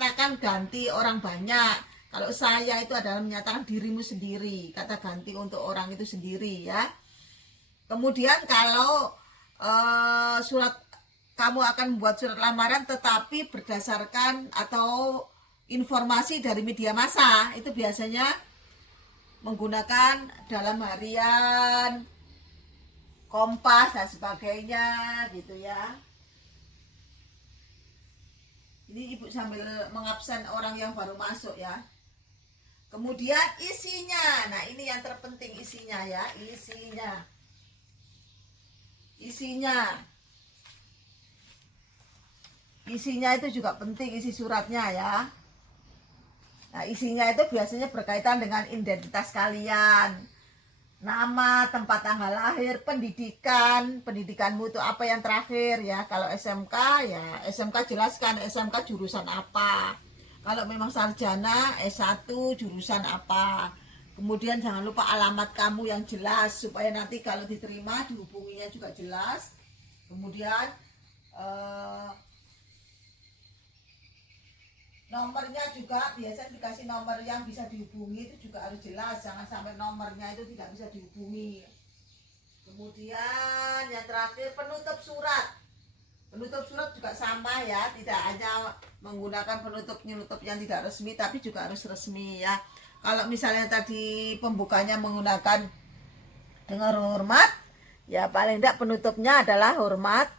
Katakan ganti orang banyak. Kalau saya itu adalah menyatakan dirimu sendiri. Kata ganti untuk orang itu sendiri ya. Kemudian kalau surat kamu akan membuat surat lamaran tetapi berdasarkan atau informasi dari media massa, itu biasanya menggunakan dalam harian, Kompas dan sebagainya gitu ya. Ini ibu sambil mengabsen orang yang baru masuk ya. Kemudian isinya, nah ini yang terpenting isinya ya, isinya itu juga penting, isi suratnya ya. Nah isinya itu biasanya berkaitan dengan identitas kalian, nama, tempat tanggal lahir, pendidikanmu itu apa yang terakhir ya. Kalau SMK ya SMK jelaskan SMK jurusan apa. Kalau memang sarjana S1 jurusan apa. Kemudian jangan lupa alamat kamu yang jelas supaya nanti kalau diterima dihubunginya juga jelas. Kemudian nomornya juga biasanya dikasih nomor yang bisa dihubungi, itu juga harus jelas, jangan sampai nomornya itu tidak bisa dihubungi. Kemudian yang terakhir penutup surat juga sama ya, tidak hanya menggunakan penutup yang tidak resmi tapi juga harus resmi ya. Kalau misalnya tadi pembukanya menggunakan dengan hormat ya, paling tidak penutupnya adalah hormat.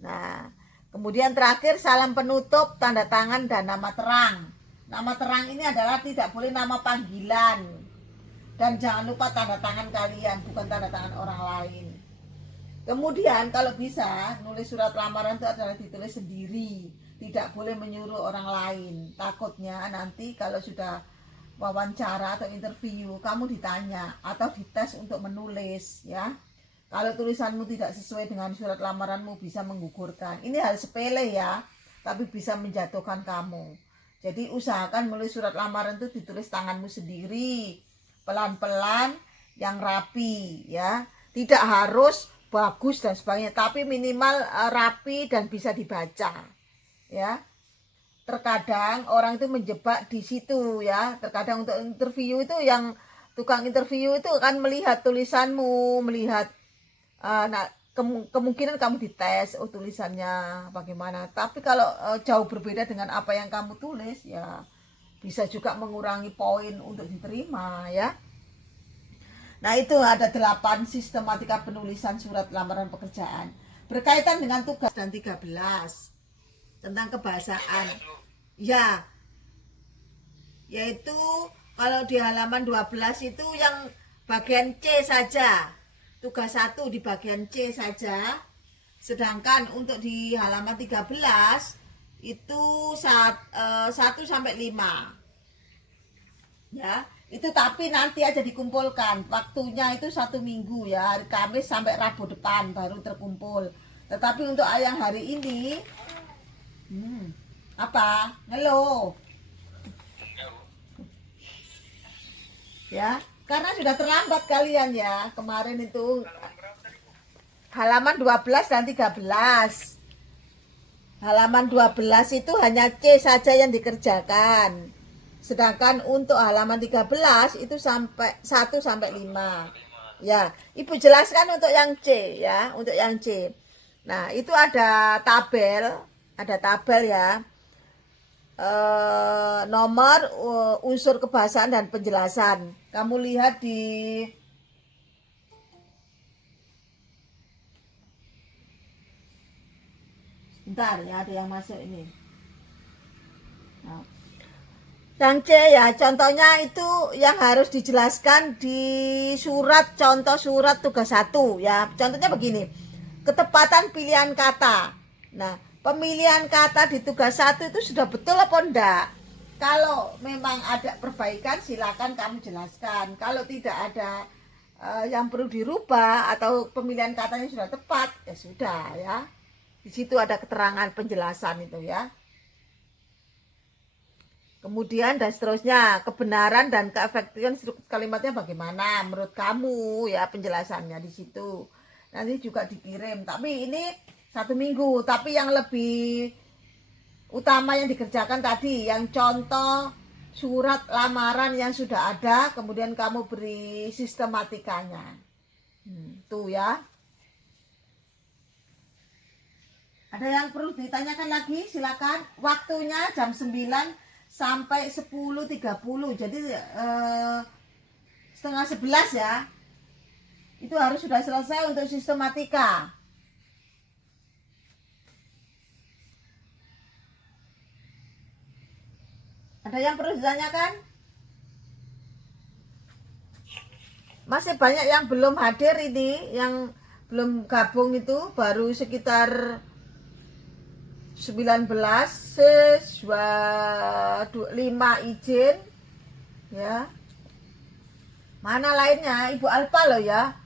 Nah kemudian terakhir salam penutup, tanda tangan dan nama terang. Nama terang ini adalah tidak boleh nama panggilan. Dan jangan lupa tanda tangan kalian, bukan tanda tangan orang lain. Kemudian kalau bisa nulis surat lamaran itu adalah ditulis sendiri. Tidak boleh menyuruh orang lain. Takutnya nanti kalau sudah wawancara atau interview kamu ditanya atau dites untuk menulis ya. Kalau tulisanmu tidak sesuai dengan surat lamaranmu bisa menggugurkan. Ini hal sepele ya, tapi bisa menjatuhkan kamu. Jadi usahakan menulis surat lamaran itu ditulis tanganmu sendiri, pelan-pelan, yang rapi ya. Tidak harus bagus dan sebagainya, tapi minimal rapi dan bisa dibaca ya. Terkadang orang itu menjebak di situ ya. Terkadang untuk interview itu yang tukang interview itu akan melihat tulisanmu, melihat nah kemungkinan kamu dites tulisannya bagaimana. Tapi kalau jauh berbeda dengan apa yang kamu tulis ya bisa juga mengurangi poin untuk diterima ya. Nah itu ada 8 sistematika penulisan surat lamaran pekerjaan berkaitan dengan tugas. Dan 13 tentang kebahasaan ya, yaitu kalau di halaman 12 itu yang bagian C saja, tugas 1 di bagian C saja. Sedangkan untuk di halaman 13 itu 1 sampai 5 ya. Itu tapi nanti aja dikumpulkan. Waktunya itu 1 minggu ya, hari Kamis sampai Rabu depan baru terkumpul. Tetapi untuk yang hari ini apa? Halo. Ya, karena sudah terlambat kalian ya. Kemarin itu halaman 12 dan 13. Halaman 12 itu hanya C saja yang dikerjakan. Sedangkan untuk halaman 13 itu sampai 1 sampai 5. Ya, Ibu jelaskan untuk yang C ya, untuk yang C. Nah, itu ada tabel ya. Nomor unsur kebahasaan dan penjelasan. Kamu lihat di bentar ya, ada yang masuk ini. Nah, yang C ya, contohnya itu yang harus dijelaskan di surat, contoh surat tugas 1 ya. Contohnya begini, ketepatan pilihan kata. Nah, pemilihan kata di tugas 1 itu sudah betul apa enggak? Kalau memang ada perbaikan silakan kamu jelaskan. Kalau tidak ada yang perlu dirubah atau pemilihan katanya sudah tepat, ya sudah ya. Di situ ada keterangan penjelasan itu ya. Kemudian dan seterusnya, kebenaran dan keefektifan struktur kalimatnya bagaimana menurut kamu ya, penjelasannya di situ. Nanti juga dikirim. Tapi ini 1 minggu. Tapi yang lebih utama yang dikerjakan tadi, yang contoh surat lamaran yang sudah ada, kemudian kamu beri sistematikanya. Tuh ya. Ada yang perlu ditanyakan lagi? Silakan. Waktunya jam 9 sampai 10.30. Jadi setengah 11 ya. Itu harus sudah selesai untuk sistematika. Ada yang perlu ditanyakan? Masih banyak yang belum hadir ini, yang belum gabung itu baru sekitar 19 siswa 5 izin ya. Mana lainnya? Ibu Alfa loh ya.